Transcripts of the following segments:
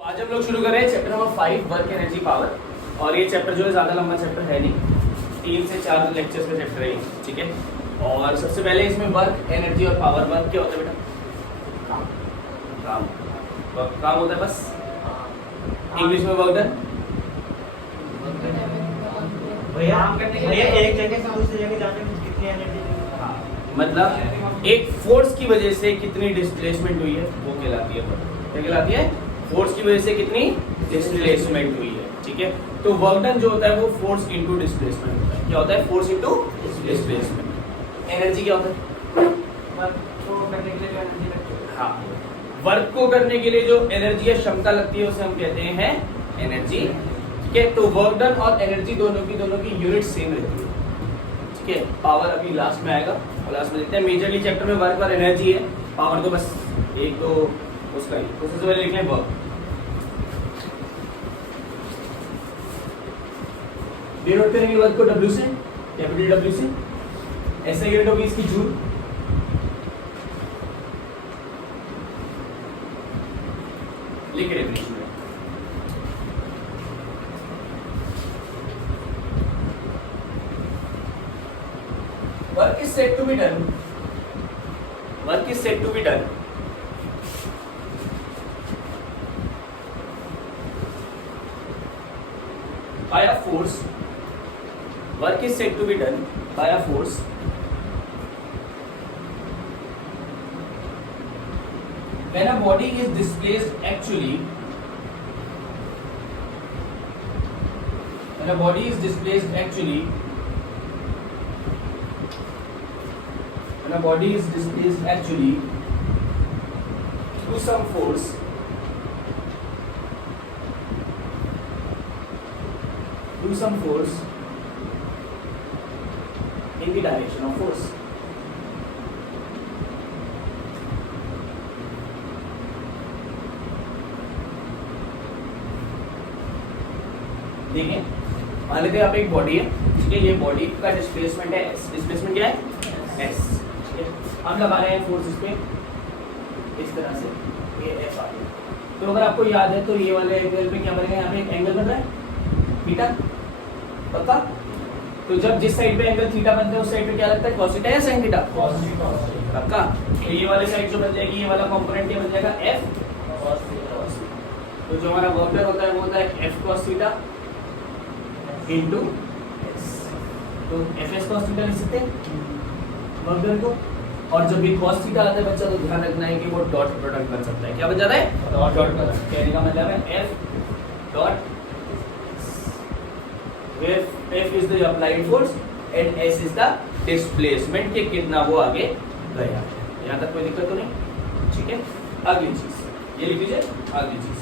आज हम लोग शुरू कर रहे हैं chapter number 5 work energy power. और ये चैप्टर जो है ज़्यादा लंबा चैप्टर है नहीं, 3 से 4 लेक्चर्स का चैप्टर है ये, ठीक है। और सबसे पहले इसमें वर्क एनर्जी और पावर। वर्क क्या होता है बेटा? काम। काम होता है बस। इंग्लिश में वर्क डन। भैया एक जगह से दूसरी जगह जाने में कितनी एनर्जी लगेगी? मतलब एक फोर्स की वजह से कितनी डिस्प्लेसमेंट हुई है वो कहलाती है वर्क। क्या कहलाती है? फोर्स की वजह से कितनी डिस्प्लेसमेंट हुई है, ठीक है। तो वर्क डन जो होता है वो फोर्स इनटू डिस्प्लेसमेंट होता है। क्या होता है? Force into displacement. एनर्जी क्या होता है? वर्क को करने के लिए जो एनर्जी लगती है। हाँ, वर्क को करने के लिए जो एनर्जी या क्षमता लगती है उसे हम कहते हैं एनर्जी, ठीक है। तो वर्क डन और एनर्जी दोनों की यूनिट सेम रहती है, ठीक है। पावर अभी लास्ट में आएगा और लास्ट में देखते हैं। मेजरली चैप्टर में वर्क और एनर्जी है, पावर तो बस एक तो उसका ही। तो सबसे पहले लिखें वर्क। डिनोट करेंगे वर्क को W से, कैपिटल W से। ऐसे यूनिट होगी इसकी जूल। लिख डेफिनेशन में work is said to be done. Work is said to be done by a force. Work is said to be done by a force when a body is displaced actually. When a body is displaced actually. When a body is displaced actually through some force. Do some force in the direction of force. देखिए, मान लेते हैं आप एक body है, ठीक है। ये बॉडी का डिस्प्लेसमेंट है S। डिस्प्लेसमेंट क्या है? S, ठीक है। हम लगा रहे हैं फोर्स इस पे इस तरह से, ये F आ गया। तो अगर आपको याद है तो ये वाले एंगल पे क्या बनेगा? यहाँ पे एक एंगल बन रहा है थीटा, पक्का। तो जब जिस साइड पे एंगल थीटा बनता है उस साइड पे क्या लगता है? cos थीटा या sin थीटा? पक्का। तो ये वाले साइड जो बन जाएगी, ये वाला कंपोनेंट क्या बन जाएगा? f cos theta. तो जो हमारा वर्क डन होता है वो होता है f cos theta into s। तो fs cos थीटा लिख सकते हैं वर्क डन को। और जब भी cos थीटा आता है बच्चा तो ध्यान रखना है कि वो डॉट प्रोडक्ट बन सकता है। क्या बन जाता है? Dot product. कहने का मतलब है f dot where F is the applied force and S is the displacement के कितना वो आगे गया। यहाँ तक कोई दिक्कत तो नहीं, ठीक है। अगली चीज ये लिख लीजिए। अगली चीज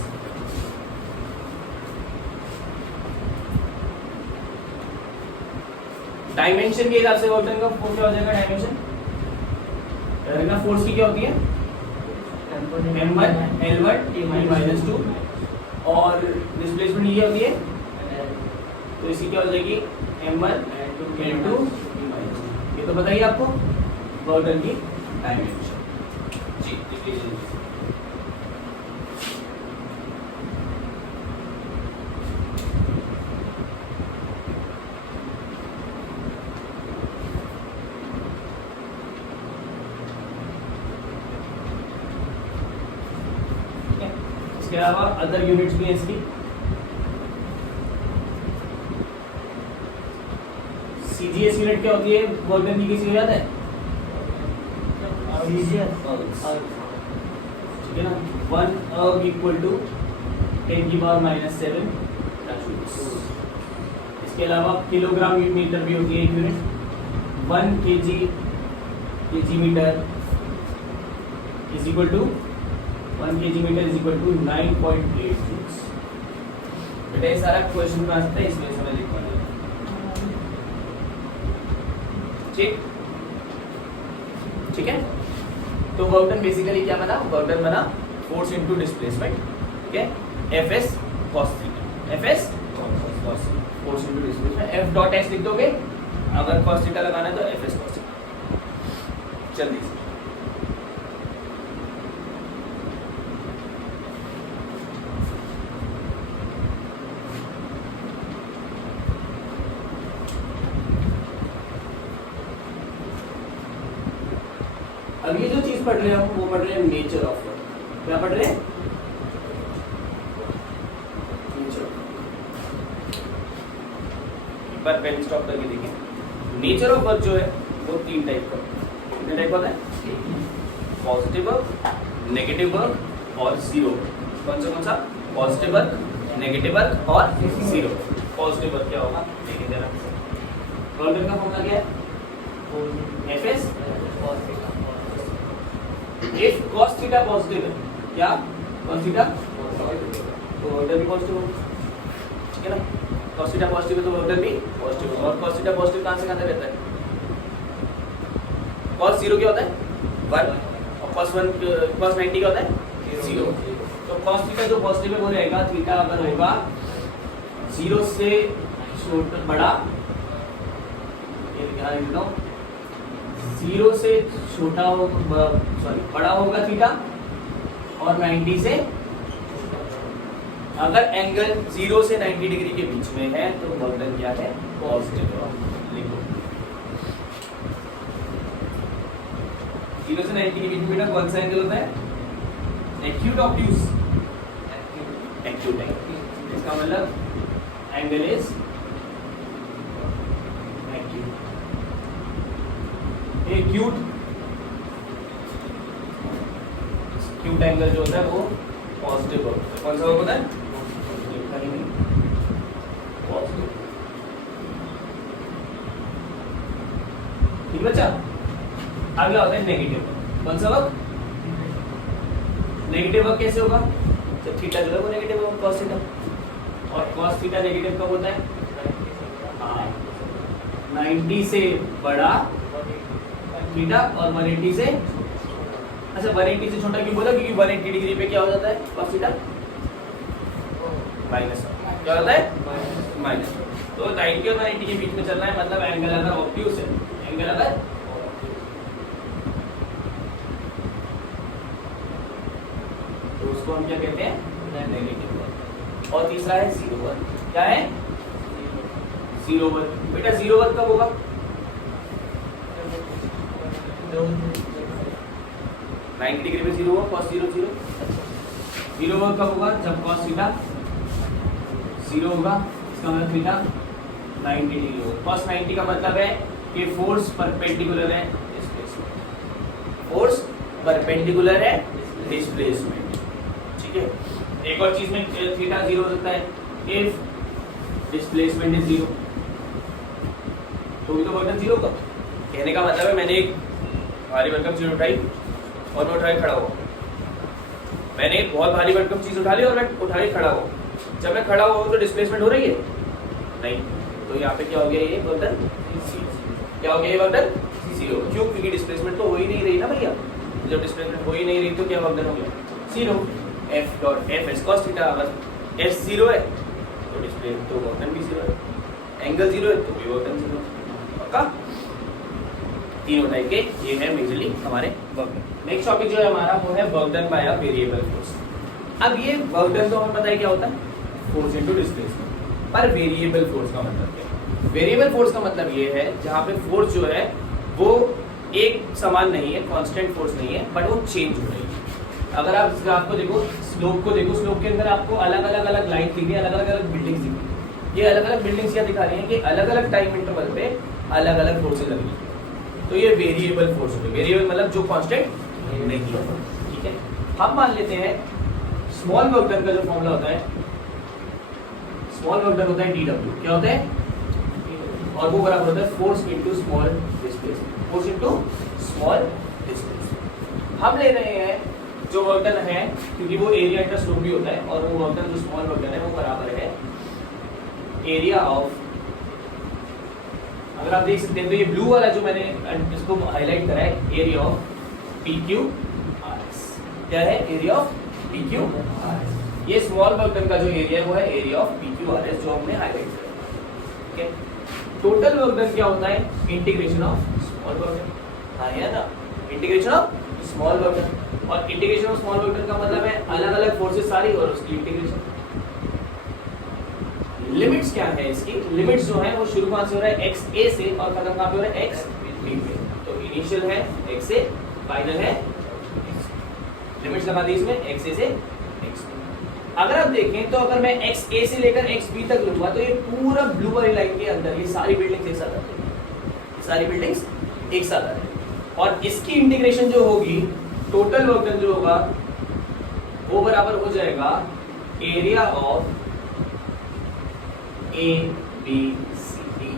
डायमेंशन के हिसाब से वर्क डन का क्या हो जाएगा? डायमेंशन फोर्स की क्या होती है? m1 L1 T-2 और डिस्प्लेसमेंट ये होती है, तो इसकी क्या हो जाएगी? m1 L2 ये तो बताइए आपको वर्क डन की डायमेंशन जी। इसके अलावा अदर यूनिट्स भी हैं इसकी। CGS यूनिट क्या होती है वर्क डन की? किसी को याद है? ठीक है ना। 1 अर्ग इक्वल टू 10 की पावर -7 जूल्स। इसके अलावा किलोग्राम मीटर भी होती है एक unit. 1 kg metre is equal to 1 kg metre is equal to 9.8 joules. बेटा ये सारा क्वेश्चन में आ सकता है, इसमें समय लिखवा देना, ठीक है। तो वर्क डन बेसिकली क्या बना? वर्क डन बना फोर्स इनटू डिस्प्लेसमेंट, ठीक है। Fs cos theta, Fs cos force into displacement. F dot S लिख दोगे, अगर cos थीटा लगाना है तो Fs cos थीटा। जल्दी से पढ़ रहे हैं वो पढ़ रहे हैं नेचर ऑफ वर्क। क्या पढ़ रहे हैं? नेचर। एक बार पेन स्टॉप करके देखिए। नेचर ऑफ वर्क जो है वो 3 टाइप का, कितने टाइप होता है? पॉजिटिव वर्क, नेगेटिव वर्क और जीरो। कौन सा? पॉजिटिव वर्क, नेगेटिव वर्क और जीरो। पॉजिटिव वर्क क्या होगा? देखिए जरा, वर्क का फॉर्मूला क्या है? Fs if cos theta positive है, क्या cos थीटा तो ऑर्डर भी पॉजिटिव होगा, ठीक है ना? cos थीटा पॉजिटिव है तो ऑर्डर भी पॉजिटिव होगा। और cos थीटा पॉजिटिव कहां से कहां तक रहता है? cos 0 क्या होता है? 1 और cos 90 क्या होता है? 0। तो cos थीटा जो पॉजिटिव है वो रहेगा, थीटा अगर होगा 0 से छोटा बड़ा, ये ध्यान रखना, 0 से छोटा हो बड़ा होगा थीटा और 90 से, अगर एंगल 0 से 90 डिग्री के बीच में है तो वर्क डन क्या है? पॉजिटिव। लिखो 0 से 90 के बीच में कौन सा एंगल होता है? Acute obtuse. एक्यूट एंगल, इसका मतलब angle is acute. Acute angle जो होता है वो पॉजिटिव होता है। कौन सा होता है? पॉजिटिव। ठीक बच्चा। अगला होता है नेगेटिव। कौन सा वक्त? नेगेटिव वक्त कैसे होगा? जब थीटा जो है वो नेगेटिव होगा, कॉस थीटा। और कॉस थीटा नेगेटिव कब होता है? 90 से बड़ा थीटा और 180 से, अच्छा 180 से छोटा क्यों बोला? क्योंकि 180 डिग्री पे क्या हो जाता है? cos थीटा माइनस, क्या होता है? माइनस। तो 90 और 180 के बीच में चलना है, मतलब एंगल अगर ऑब्ट्यूज है, एंगल अगर तो उसको हम क्या कहते हैं? नेगेटिव। और तीसरा है जीरो वर्क। क्या है? Zero work. बेटा जीरो वर्क कब होगा? 90 डिग्री पे जीरो होगा, cos 0 0। जीरो वर्क कब होगा? जब cos थीटा 0 होगा, इसका मतलब थीटा 90 डिग्री होगा। cos 90 का मतलब है कि फोर्स परपेंडिकुलर है डिस्प्लेसमेंट। फोर्स परपेंडिकुलर है डिस्प्लेसमेंट, ठीक है। एक और चीज में थीटा 0 हो सकता है, इफ डिस्प्लेसमेंट इज 0 तो भी तो वर्क 0 का कहने का मतलब है मैंने एक भारी भरकम चीज उठाई और मैं उठा के खड़ा हुआ। मैंने एक बहुत भारी भरकम चीज उठा ली और मैं उठा के खड़ा हुआ। जब मैं खड़ा हुआ तो डिस्प्लेसमेंट हो रही है? नहीं। तो यहाँ पे क्या हो गया? ये वर्क क्या हो गया? ये वर्क 0। क्यों? क्योंकि डिस्प्लेसमेंट तो हो ही नहीं रही ना भैया। जब डिस्प्लेसमेंट हो ही नहीं रही तो क्या वर्क हो गया? 0। F dot F is cos theta. अगर F 0 है तो डिस्प्ले तो वर्क भी 0 है, एंगल 0 है तो भी वर्क 0। पक्का? तीनों टाइप के ये है मेजरली हमारे वर्क डन। नेक्स्ट टॉपिक जो है हमारा वो है work done bye a variable force. अब ये वर्क डन तो हमें पता है क्या होता है? Force into displacement. पर वेरिएबल फोर्स का मतलब क्या है? वेरिएबल फोर्स का मतलब ये है जहाँ पे फोर्स जो है वो एक समान नहीं है, कांस्टेंट फोर्स नहीं है, बट वो चेंज हो रही है। अगर आप इस ग्राफ को देखो, स्लोप को देखो, स्लोप के अंदर आपको अलग अलग लाइन दिख रही है, अलग अलग बिल्डिंग्स दिख रही है। ये अलग अलग बिल्डिंग्स क्या दिखा रही है कि अलग अलग टाइम इंटरवल पे अलग अलग फोर्सेज लग रही है। तो ये वेरिएबल फोर्स है। वेरिएबल मतलब जो कांस्टेंट नहीं है, ठीक है। हम मान लेते हैं स्मॉल वर्क डन का जो फॉर्मूला होता है, स्मॉल वर्क डन होता है dw। क्या होता है? और वो बराबर होता है force into small displacement. Force into small displacement. हम ले रहे हैं जो वर्क डन है, क्योंकि वो एरिया इंटर स्लोप भी होता है, और वो वर्क डन जो स्मॉल वर्क डन है वो बराबर है एरिया ऑफ, अगर आप देख सकते हैं तो ये ब्लू वाला जो मैंने इसको हाईलाइट करा है, एरिया ऑफ PQRS। क्या है? Area of PQRS। ये स्मॉल वर्क डन का जो एरिया है वो है एरिया ऑफ PQRS जो हमने हाईलाइट करा है, ठीक है। टोटल वर्क डन क्या होता है? Integration of small work done. हाँ है ना, integration of small work done. और integration of small work done का मतलब है अलग अलग फोर्सेस सारी और उसकी इंटीग्रेशन। लिमिट्स क्या है इसकी? लिमिट्स जो है वो शुरू कहां से हो रहा है? x a से और खत्म कहां पे हो रहा है? x b पे। तो इनिशियल है x a, फाइनल है लिमिट्स लगा दी इसमें x a से x b। अगर आप देखें तो अगर मैं x a से लेकर x b तक लूंगा तो ये पूरा ब्लू वाली लाइन के अंदर ये सारी बिल्डिंग्स एक साथ आ जाएंगी, सारी बिल्डिंग्स एक साथ आ जाएंगी और इसकी इंटीग्रेशन जो होगी, टोटल वर्क डन जो होगा वो बराबर हो जाएगा area of A B C D.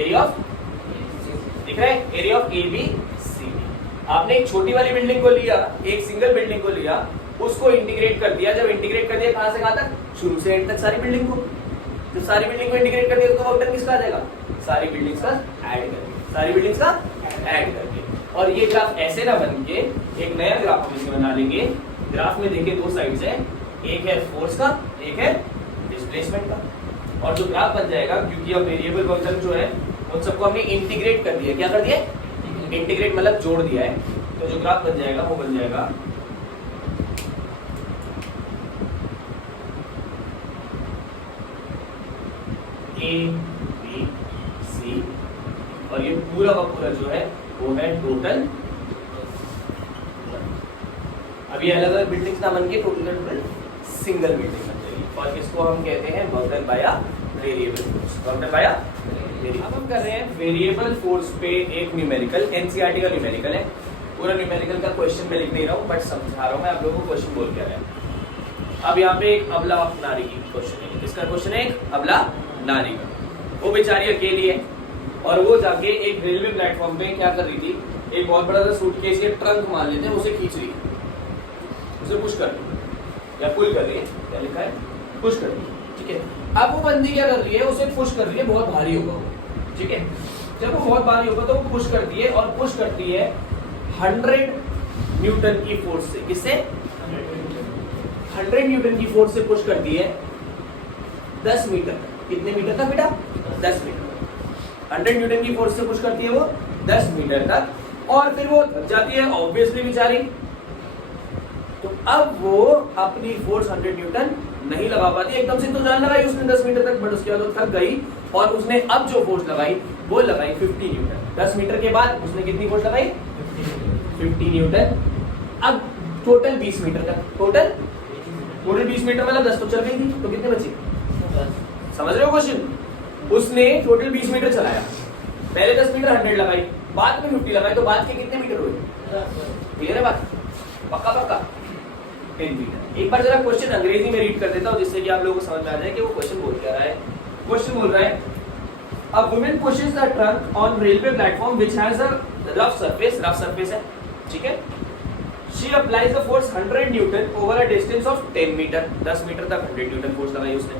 Area of दिख रहा है, area of A B C D. आपने एक छोटी वाली बिल्डिंग को लिया, एक सिंगल बिल्डिंग को लिया, उसको इंटीग्रेट कर दिया। जब इंटीग्रेट कर दिया कहां से कहां तक, शुरू से एंड तक सारी बिल्डिंग को। जब सारी बिल्डिंग को इंटीग्रेट कर दिया तो वर्क डन किसका आ जाएगा, सारी बिल्डिंग्स का ऐड करके, सारी बिल्डिंग्स का ऐड करके। और ये ग्राफ ऐसे ना बन के एक नया ग्राफ हम इसे बना लेंगे। ग्राफ में देखिए दो साइड्स है, एक है फोर्स का, एक है डिस्प्लेसमेंट का। और जो ग्राफ बन जाएगा, क्योंकि अब वेरिएबल वर्क डन जो है उन सबको हमने इंटीग्रेट कर दिया। क्या कर दिया, इंटीग्रेट मतलब जोड़ दिया है। तो जो ग्राफ बन जाएगा वो बन जाएगा ए बी सी, और ये पूरा का पूरा जो है वो है टोटल। अभी अलग अलग बिल्डिंग्स ना बन के टोटल सिंगल बिल्डिंग बन जाएगी और इसको हम कहते हैं work done by variable force. Work done by variable. अब हम कर रहे हैं वेरिएबल फोर्स पे एक न्यूमेरिकल, एनसीईआरटी का न्यूमेरिकल है। पूरा न्यूमेरिकल का क्वेश्चन मैं लिख नहीं रहा हूँ बट समझा रहा हूँ मैं आप लोगों को क्वेश्चन बोल क्या रहा है। अब यहाँ पे एक अबला नारी की क्वेश्चन है। किसका क्वेश्चन है, एक अबला नारी का। वो बेचारी अकेली है और वो जाके एक रेलवे प्लेटफॉर्म पे क्या कर रही थी, एक बहुत बड़ा सा सूटकेस या ट्रंक मान लेते हैं, उसे खींच रही है, उसे पुश कर रही है या पुल कर रही है, क्या लिखा है, पुश कर रही है। ठीक है, अब वो बंदी क्या कर रही है, उसे पुश कर रही है, बहुत भारी होगा वो। ठीक है, जब वो बहुत भारी होगा तो वो पुश करती है और पुश करती है 100 न्यूटन की फोर्स से। किससे, 100 न्यूटन की फोर्स से पुश करती है 10 मीटर तक। कितने मीटर तक बेटा, 10 मीटर। 100 न्यूटन की फोर्स से पुश करती है वो 10 मीटर तक और फिर वो थक जाती है ऑब्वियसली बेचारी। तो अब वो अपनी फोर्स 100 न्यूटन नहीं लगा पाती। एकदम से तो जान लगाई उसने 10 मीटर तक, बट उसके बाद वो थक गई और उसने अब जो फोर्स लगाई वो लगाई 50 न्यूटन। 10 मीटर के बाद उसने कितनी फोर्स लगाई, 50 न्यूटन। अब टोटल 20 मीटर तक, टोटल 20 मीटर मतलब 10 तो चल गई थी, तो कितने बचे, समझ रहे हो क्वेश्चन। उसने टोटल 20 मीटर चलाया, पहले 10 मीटर 100 लगाई, बाद में 50 लगाई, तो बाद के कितने मीटर हुए, क्लियर है बात, पक्का पक्का 10 मीटर। एक बार जरा क्वेश्चन अंग्रेजी में रीड कर देता हूँ जिससे कि आप लोगों को समझ में आ जाए कि वो क्वेश्चन बोल क्या रहा है। क्वेश्चन बोल रहा है, a woman pushes the trunk on railway platform which has a rough surface है, ठीक है। She applies the force 100 newton over a distance of 10 metre. 10 metre तक 100 न्यूटन फोर्स लगाई उसने,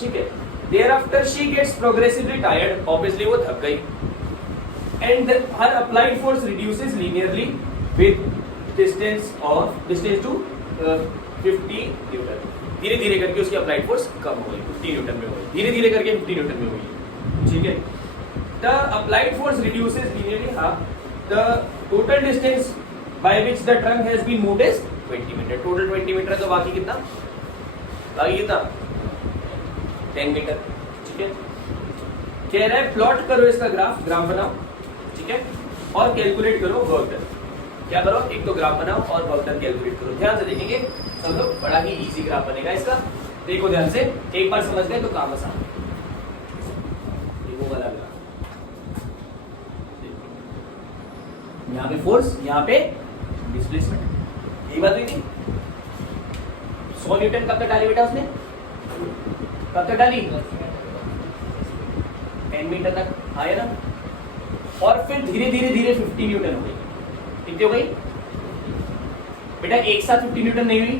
ठीक है। Thereafter she gets progressively tired, obviously वो थक गई, and her applied force reduces linearly with distance to 50 newton. धीरे धीरे करके उसकी अप्लाइड फोर्स कम हो गई, 50 न्यूटन में हो गई, धीरे धीरे करके 50 न्यूटन में हो गई, ठीक है। The applied force reduces linearly, हाँ, the total distance by which the trunk has been moved is 20 meter. Total 20 meter है तो बाकी कितना, 10 मीटर, ठीक है। कह रहा है प्लॉट करो इसका ग्राफ बनाओ, ठीक है, और कैलकुलेट करो वर्क डन। क्या करो, एक तो ग्राफ बनाओ और वर्क डन कैलकुलेट करो। ध्यान से देखेंगे सब लोग, बड़ा ही इजी ग्राफ बनेगा इसका। देखो ध्यान से, एक बार समझ गए तो काम आसान। देखो वाला ग्राफ, यहाँ पे फोर्स, यहाँ पे डिस्प्लेसमेंट, यही बात हुई थी। 100 न्यूटन कब तक डाली बेटा उसने, कब तक डाली, 10 मीटर तक आया ना, और फिर धीरे धीरे धीरे 50 न्यूटन हो गई। कितनी हो गई बेटा, एक साथ 50 न्यूटन नहीं हुई,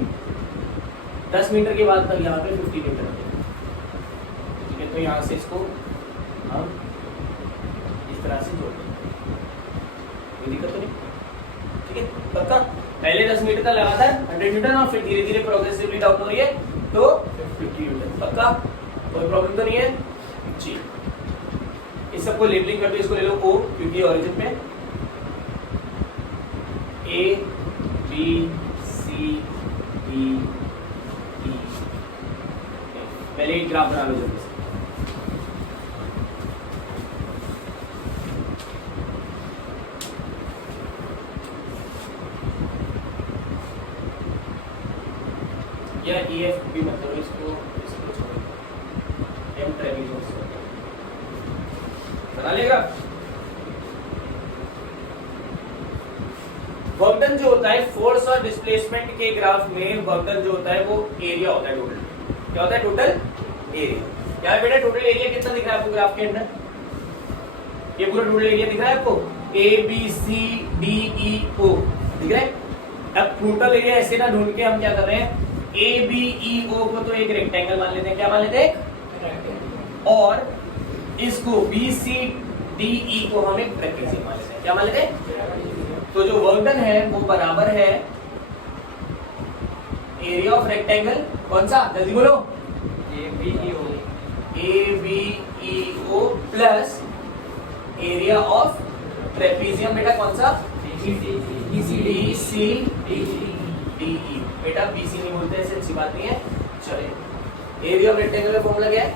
10 मीटर के बाद तक यहाँ पे 50 न्यूटन हो गई, ठीक है। तो यहाँ से इसको हम इस तरह से जोड़ देंगे, कोई दिक्कत तो नहीं, ठीक है। पक्का, पहले 10 मीटर तक लगातार 100 न्यूटन और फिर धीरे धीरे प्रोग्रेसिवली डाउन हो रही है तो 50 न्यूटन। पक्का, कोई प्रॉब्लम तो नहीं है जी। इस सबको लेबलिंग कर दो, इसको ले लो O क्योंकि ओरिजिन पे A B C D E। पहले एक ग्राफ बना लो जल्दी से। या EF भी मतलब इसको छोड़ो, M ट्रेपेजोइड्स बना लेगा। वर्क डन जो होता है फोर्स और डिस्प्लेसमेंट के ग्राफ में, वर्क डन जो होता है वो एरिया होता है टोटल। क्या होता है? Total area. यहाँ बेटा टोटल एरिया कितना दिख रहा है आपको ग्राफ के अंदर? ये पूरा टोटल एरिया दिख रहा है आपको? ABCDEO दिख रहा है? अब टोटल एरिया ऐसे ना ढूंढ के हम क्या कर रहे हैं, ABEO को तो एक रेक्टेंगल मान लेते हैं। क्या मान लेते हैं? और इसको BCDE को हम एक ट्रेपेजियम मान लेते हैं। क्या मान लेते हैं? तो जो वर्क डन है वो बराबर है एरिया ऑफ रेक्टेंगल, कौन सा? जल्दी बोलो। ABEO plus area of trapezium, बेटा कौन सा? BCDE। बेटा BC नहीं बोलते, ऐसे अच्छी बात नहीं है। चलिए, एरिया ऑफ रेक्टेंगल का फॉर्मूला क्या है?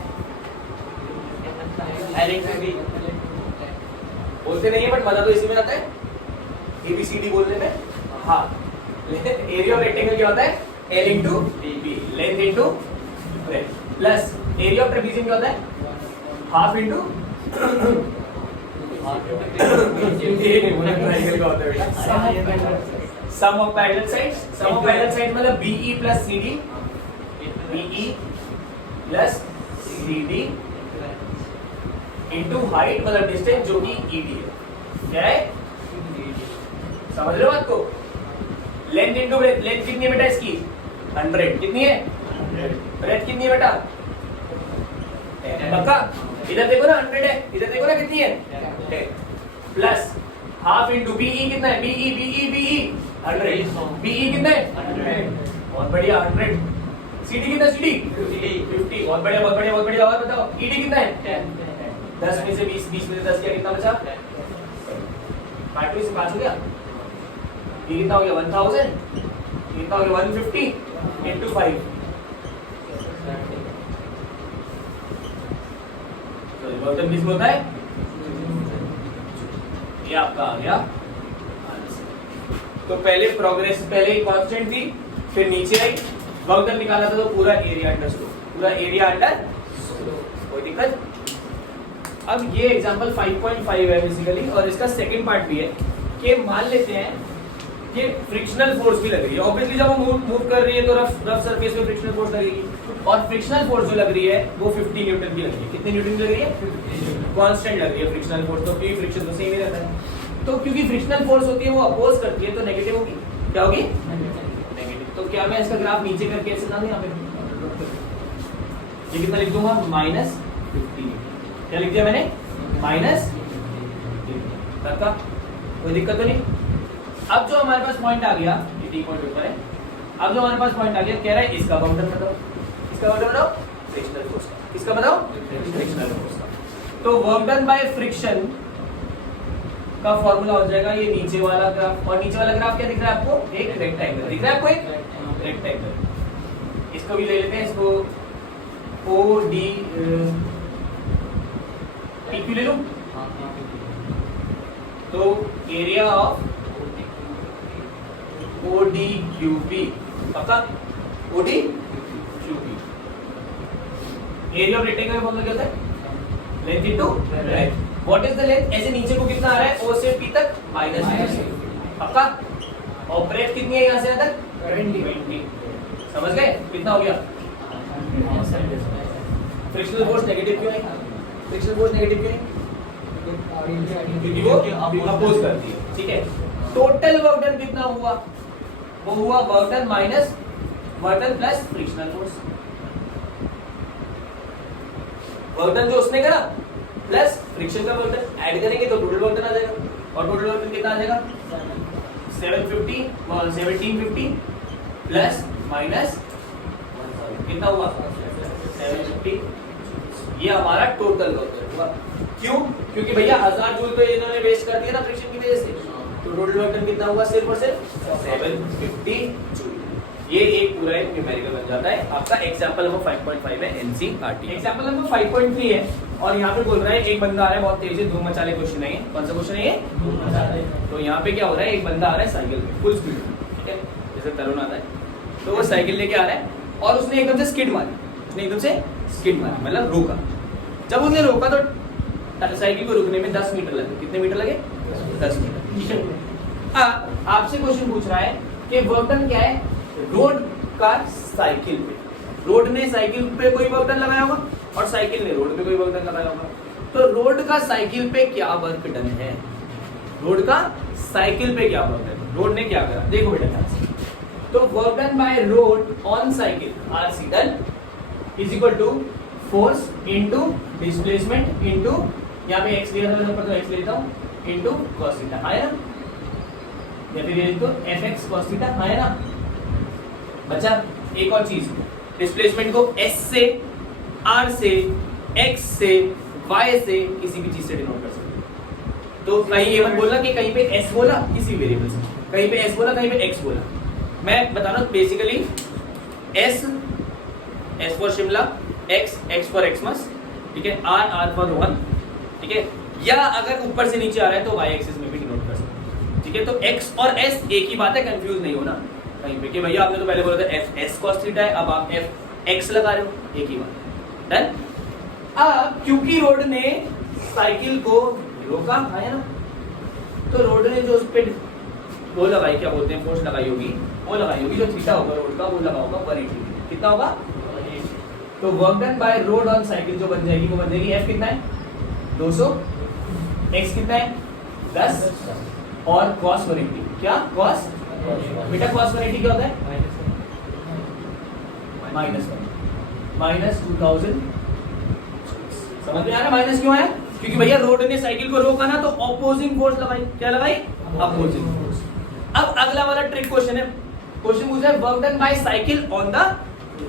बोलते नहीं है बट मजा तो इसी में आता है, ABCD बोलने में। हाँ, एरिया ऑफ रेक्टेंगल क्या होता है? L into b, length into breadth, plus area of trapezium क्या होता है? Half into sum of parallel sides. Sum of parallel sides मतलब BE plus CD, BE plus CD into height मतलब distance जो कि ED है। क्या है? समझ रहे हो बात को? लेंथ इंटू ब्रेथ, लेंथ कितनी है बेटा इसकी? 100। कितनी है? 100। ब्रेथ कितनी है बेटा? पक्का? इधर देखो ना 100 है, इधर देखो ना कितनी है? 10 प्लस हाफ इंटू BE कितना है? BE 100। BE कितना है? 100। बहुत बढ़िया 100। CD कितना? CD 50। बहुत बढ़िया बहुत बढ़िया बहुत बढ़िया। और बताओ ED कितना है? 10 में से 20, 20 में से 10 किया कितना बचा? 5 से 5 हो गया। ये कितना हो गया? 1000। कितना हो गया? 150 into 5। तो वर्क किस में होता है? ये आपका आ गया। तो पहले प्रोग्रेस, पहले कांस्टेंट थी, फिर नीचे आई, वर्क डन निकाला था तो पूरा एरिया अंडर स्लोप, पूरा एरिया अंडर स्लोप। कोई दिक्कत? अब ये एग्जांपल 5.5 है बेसिकली, और इसका सेकंड पार्ट भी है कि मान लेते हैं कि फ्रिक्शनल फोर्स भी लग रही है। ऑब्वियसली जब हम मूव कर रही है तो रफ सरफेस में फ्रिक्शनल फोर्स लगेगी, और फ्रिक्शनल फोर्स जो लग रही है वो 50 न्यूटन की लग रही है। कितने न्यूटन की लग रही है? 50 कांस्टेंट लग रही है फ्रिक्शनल फोर्स। तो क्योंकि फ्रिक्शन तो सेम ही रहता है, तो क्योंकि फ्रिक्शनल फोर्स होती है वो अपोज करती है, तो नेगेटिव होगी। क्या होगी? नेगेटिव। तो क्या मैं इसका ग्राफ नीचे करके ऐसे ना यहाँ पे ये कितना लिख दूंगा? -50। क्या लिख दिया मैंने? -50 का। कोई दिक्कत तो नहीं? अब जो हमारे पास पॉइंट आ गया, ये डी पॉइंट ऊपर है। अब जो हमारे पास पॉइंट आ गया, कह रहा है इसका वर्क डन बताओ। इसका वर्क डन बताओ? फ्रिक्शनल फोर्स का। किसका बताओ? फ्रिक्शनल फोर्स का। तो वर्क डन बाय फ्रिक्शन का फॉर्मूला हो जाएगा ये नीचे वाला ग्राफ। और नीचे वाला ग्राफ क्या दिख रहा है आपको? एक रेक्टेंगल दिख रहा है आपको, एक रेक्टेंगल। इसको भी ले लेते हैं, इसको OD PQ ले लो। तो एरिया ऑफ ODQP, पक्का? ODQP एरिया ऑफ रेक्टेंगल का फॉर्मूला क्या होता है? Length into breadth. What is the length? ऐसे नीचे को कितना आ रहा है? O से P तक -20, पक्का? और ब्रेथ कितनी है यहाँ से यहाँ तक? 20। समझ गए? कितना हो गया? फ्रिक्शनल फोर्स नेगेटिव क्यों है? फ्रिक्शनल फोर्स नेगेटिव क्यों है? क्योंकि वो अपोज करती है। ठीक है, टोटल वर्क डन कितना हुआ? वो हुआ work done minus work done plus frictional force. Work done जो उसने करा प्लस फ्रिक्शन का वर्क डन ऐड करेंगे तो टोटल वर्क डन आ जाएगा। और टोटल वर्क डन कितना आ जाएगा? 1750 प्लस माइनस कितना हुआ? 750। ये हमारा टोटल वर्क डन हुआ। क्यों? क्योंकि भैया 1000 जूल तो इन्होंने वेस्ट कर दिया ना फ्रिक्शन की वजह से। तो टोटल वर्क डन कितना हुआ? सिर्फ और सिर्फ 750 जूल। ये एक पूरा एक न्यूमेरिकल बन जाता है आपका। एग्जांपल नंबर 5.5 है NCERT। एग्जांपल नंबर 5.3 है, और यहाँ पे बोल रहा है एक बंदा आ रहा है बहुत तेज है, धूम मचा ले क्वेश्चन है। कौन सा क्वेश्चन है ये? तो यहाँ पे क्या हो रहा है? एक बंदा आ रहा है साइकिल पे फुल स्पीड में, ठीक है, जैसे तरुण आता है, तो वो साइकिल लेके आ रहा है और उसने एकदम से स्किड मारी, मतलब रोका। जब उसने रोका तो साइकिल को रुकने में 10 मीटर लगे। कितने मीटर लगे? 10 मीटर। ठीक है। अब आपसे क्वेश्चन पूछ रहा है कि वर्क डन क्या है रोड का साइकिल पे। रोड ने साइकिल पे कोई वर्क डन लगाया होगा और साइकिल ने रोड पे कोई वर्क डन लगाया होगा। तो रोड का साइकिल पे क्या वर्क डन है? रोड का साइकिल पे क्या वर्क डन? रोड ने क्या करा? देखो बेटा ध्यान से। तो work done by road on cycle RC done is equal to force into displacement into, यहाँ पे x लिया था मैंने ऊपर, तो x लेता हूँ इनटू cos थीटा, आया ना? या फिर ये लिखो fx cos थीटा, आया ना? बच्चा एक और चीज, डिस्प्लेसमेंट को s से, r से, x से, y से, किसी भी चीज से डिनोट कर सकते हो। तो कहीं ये मत बोलना कि कहीं पे s बोला किसी वेरिएबल से, कहीं पे s बोला, कहीं पे x बोला। मैं बता रहा हूँ basically s for Shimla, x for Xmas, ठीक है, r फॉर रोहन, ठीक है। या अगर ऊपर से नीचे आ रहा है तो y एक्सिस में भी डिनोट कर सकते हैं, ठीक है। तो x और s एक ही बात है, कंफ्यूज नहीं होना कहीं पे कि भैया आपने तो पहले बोला था fs cos थीटा है, अब आप fx लगा रहे हो, एक ही बात। डन। अब क्योंकि रोड ने साइकिल को रोका, है ना, तो रोड ने जो उस पे वो लगाई, क्या बोलते हैं, फोर्स लगाई होगी, वो लगाई होगी, जो थीटा होगा रोड का वो लगा होगा 180। कितना होगा? 180। तो work done by road on cycle जो बन जाएगी वो बन जाएगी f कितना है? 200, x कितना है? 10 और cos 180। क्या cos? बेटा cos 180 क्या होता है? माइनस 2000। समझ में आ रहा माइनस क्यों आया? क्योंकि भैया रोड ने साइकिल को रोका ना, तो ऑपोजिंग फोर्स लगाई। क्या लगाई? Opposing force. अब अगला वाला ट्रिक क्वेश्चन है। क्वेश्चन पूछा है work done bye cycle on the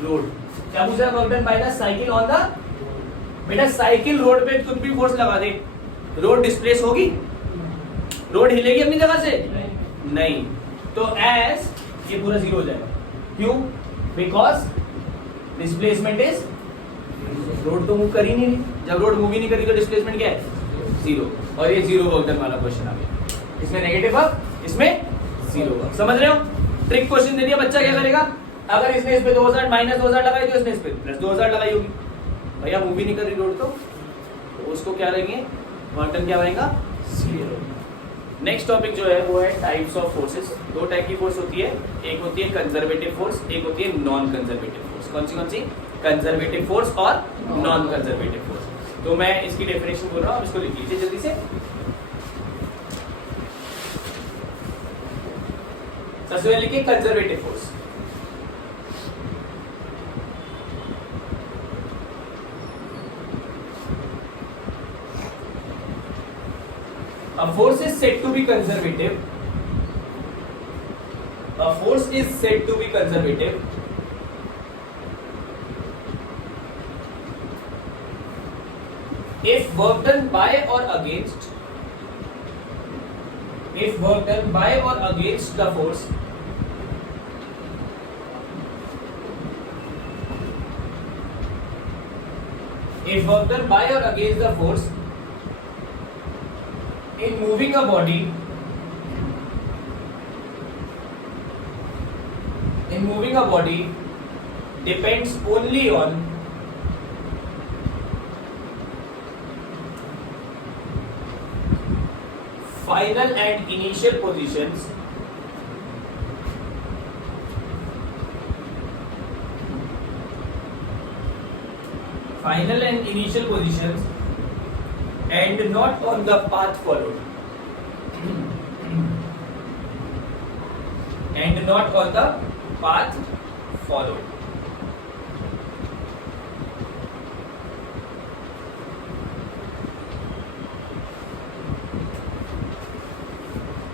road. क्या पूछा है? Work done by the cycle on the. बेटा साइकिल रोड पे कुछ भी फोर्स लगा दे, रोड डिस्प्लेस होगी? रोड हिलेगी अपनी जगह से? नहीं। तो एस ये पूरा जीरो हो जाएगा। क्यों? बिकॉज डिस्प्लेसमेंट इज, रोड तो मूव कर ही नहीं रही। जब रोड मूव ही नहीं करी तो डिस्प्लेसमेंट क्या है? जीरो। और ये जीरो वर्क डन वाला क्वेश्चन आ गया। इसमें नेगेटिव वर्क, इसमें जीरो वर्क। समझ रहे हो? ट्रिक क्वेश्चन दे दिया, बच्चा क्या करेगा? अगर इसने इस पे 2000 माइनस 2000 लगाई तो इसने इस पे प्लस 2000 लगाई होगी। भैया मूव ही नहीं कर रही रोड तो उसको क्या रहेंगे? वर्क डन क्या रहेगा? जीरो। नेक्स्ट टॉपिक जो है वो है टाइप्स ऑफ फोर्सेस। दो टाइप की फोर्स होती है, एक होती है कंजर्वेटिव फोर्स, एक होती है नॉन कंजर्वेटिव फोर्स। कौन सी? कंजर्वेटिव फोर्स और नॉन कंजर्वेटिव फोर्स। तो मैं इसकी डेफिनेशन बोल रहा हूँ, इसको लिख लीजिए जल्दी से। सबसे पहले लिखिए conservative force. A force is said to be conservative. A force is said to be conservative if work done by or against, if work done by or against the force if work done by or against the force in moving a body, in moving a body depends only on final and initial positions and not on the path followed, and not on the path followed.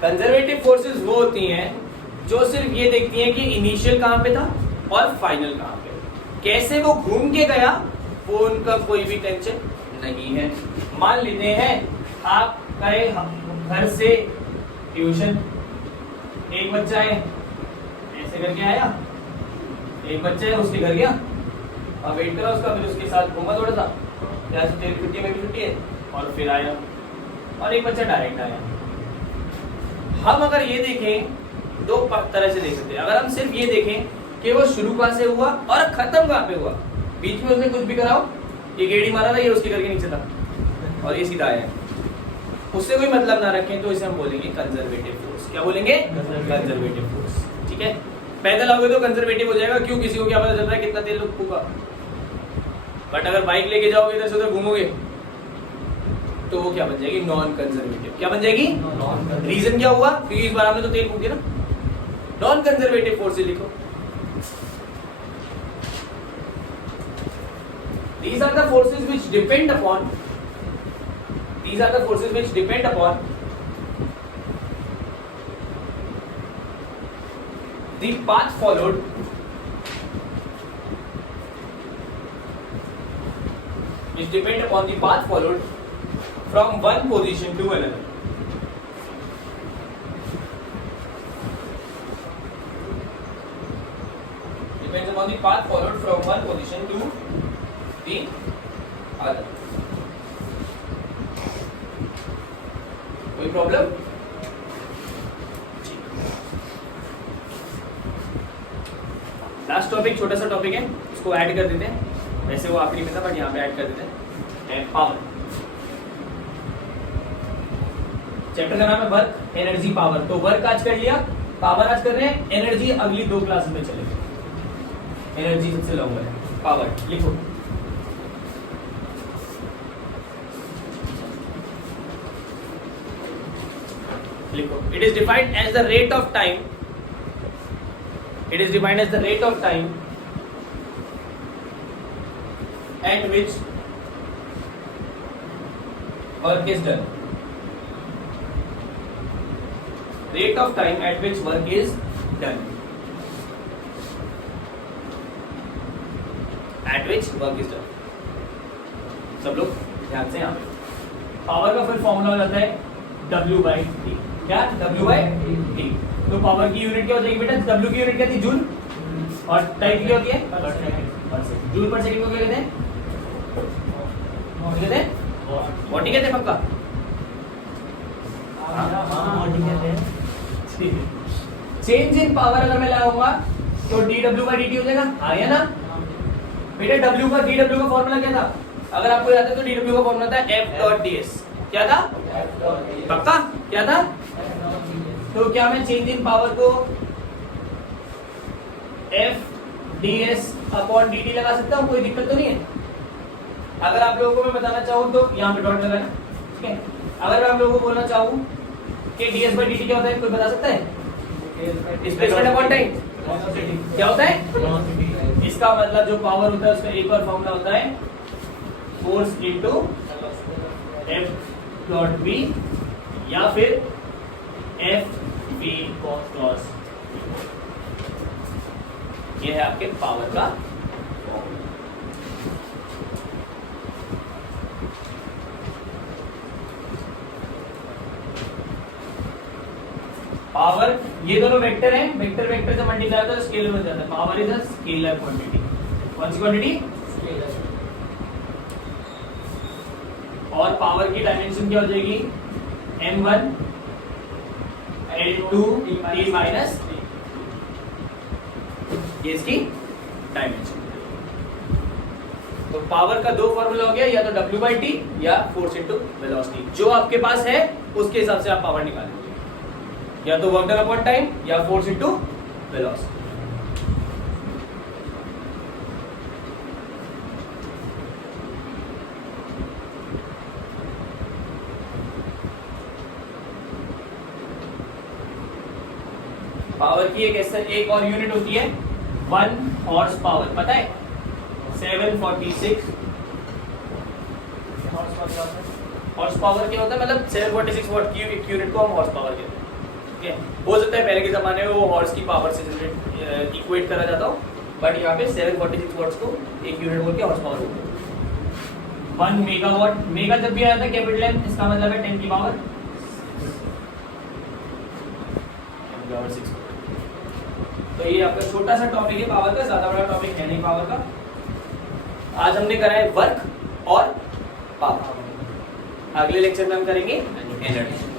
Conservative forces वो होती हैं जो सिर्फ ये देखती हैं कि initial कहां पे था और फाइनल कहां पे, कैसे वो घूम के गया वो उनका कोई भी टेंशन नहीं है। मान लेते हैं आप गए घर से ट्यूशन, एक बच्चा है ऐसे करके आया, एक बच्चा है उसके घर गया और वेट करा उसका, फिर उसके साथ घूमा थोड़ा सा, तेरी छुट्टी में भी छुट्टी है, और फिर आया, और एक बच्चा डायरेक्ट आया। हम अगर ये देखें दो तरह से देख सकते हैं। अगर हम सिर्फ ये देखें कि वो शुरू कहाँ से हुआ और खत्म कहाँ पे हुआ। बीच में उसने कुछ भी कराओ, ये गेड़ी मारा था, ये उसके घर के नीचे था और ये सीधा आया, उससे कोई मतलब ना रखें तो इसे हम बोलेंगे कंजर्वेटिव फोर्स। क्या बोलेंगे? Conservative force. ठीक है, पैदल आओगे तो कंजर्वेटिव हो जाएगा, क्यों, किसी को क्या पता चल रहा है कितना तेल फूका। बट अगर बाइक लेके जाओगे इधर से उधर घूमोगे तो वो क्या बन जाएगी? Non conservative. क्या बन जाएगी? रीजन क्या हुआ? क्योंकि इस बार हमने तो तेल फूके ना। नॉन कंजर्वेटिव फोर्सेस लिखो। These are the forces which depend upon the path followed from one position to another. Depends upon the path followed from one position to the other. कोई प्रॉब्लम? लास्ट टॉपिक छोटा सा topic है, इसको add कर देते हैं। वैसे वो आखिरी में था बट यहाँ पे ऐड कर देते हैं। पावर। चैप्टर का नाम है वर्क, एनर्जी, पावर। तो वर्क आज कर लिया, पावर आज कर रहे हैं, एनर्जी अगली 2 क्लास में चलेगी। एनर्जी सबसे लॉन्ग है, पावर लिखो। लिखो, it is defined as the rate of time, it is defined as the rate of time at which work is done. Rate of time at which work is done. At which work is done. सब लोग ध्यान से यहाँ पे power का फिर formula हो जाता है W/T। क्या? W/T। तो पावर की यूनिट क्या हो जाएगी बेटा? W की यूनिट क्या थी? जूल। और टाइम क्या होती है? जूल पर सेकंड को क्या कहते हैं? कहते हैं वॉटी कहते हैं पक्का? चेंज इन पावर अगर मैं लाऊंगा तो dW/dt हो जाएगा। आया ना बेटा? W का dW का फॉर्मूला क्या था? अगर आपको याद है तो dW का फॉर्मूला था F.ds। क्या था? पक्का क्या था? तो क्या मैं चेंज इन पावर को F/ds/dt लगा सकता हूँ? कोई दिक्कत तो नहीं है। अगर आप लोगों को मैं बताना चाहूँ तो यहाँ पे डॉट लगाना, ठीक है। अगर मैं आप लोगों को बोलना चाहूँ कि ds/dt क्या होता है, कोई बता सकता है? Displacement upon time. क्या होता है? इसका मतलब जो पावर होता है उसका एक और फॉर्मूला होता है फोर्स इनटू F.v या फिर F.v cos। ये है आपके पावर का पावर। ये दोनों वेक्टर हैं, वेक्टर वेक्टर से मल्टीप्लाई होता है स्केलर हो जाता है। Power is a scalar quantity. कौन सी क्वांटिटी? स्केलर। और पावर की डायमेंशन क्या हो जाएगी? m1 l2 t माइनस, ये इसकी डायमेंशन। तो पावर का 2 फॉर्मूला हो गया, या तो W/T या फोर्स इनटू वेलोसिटी। जो आपके पास है उसके हिसाब से आप पावर निकालेंगे, या तो वर्क डन अपॉन टाइम या फोर्स इनटू वेलोसिटी। पावर की एक और यूनिट होती है 1 हॉर्स पावर। पता है? 746 हॉर्स पावर क्या होता है? मतलब 746 वॉट की एक यूनिट को हम हॉर्स पावर कहते हैं। ठीक है, हो सकता है पहले के जमाने में वो हॉर्स की पावर से इक्वेट करा जाता हो, बट यहाँ पे 746 वॉट्स को एक यूनिट बोल के हॉर्स पावर होता है। 1 मेगावाट। मेगा जब भी आया था कैपिटल एम, इसका मतलब है 10 की पावर 6। तो ये आपका छोटा सा टॉपिक है पावर का, ज्यादा बड़ा टॉपिक है नहीं पावर का। आज हमने करा है वर्क और पावर। अगले लेक्चर में हम करेंगे एनर्जी।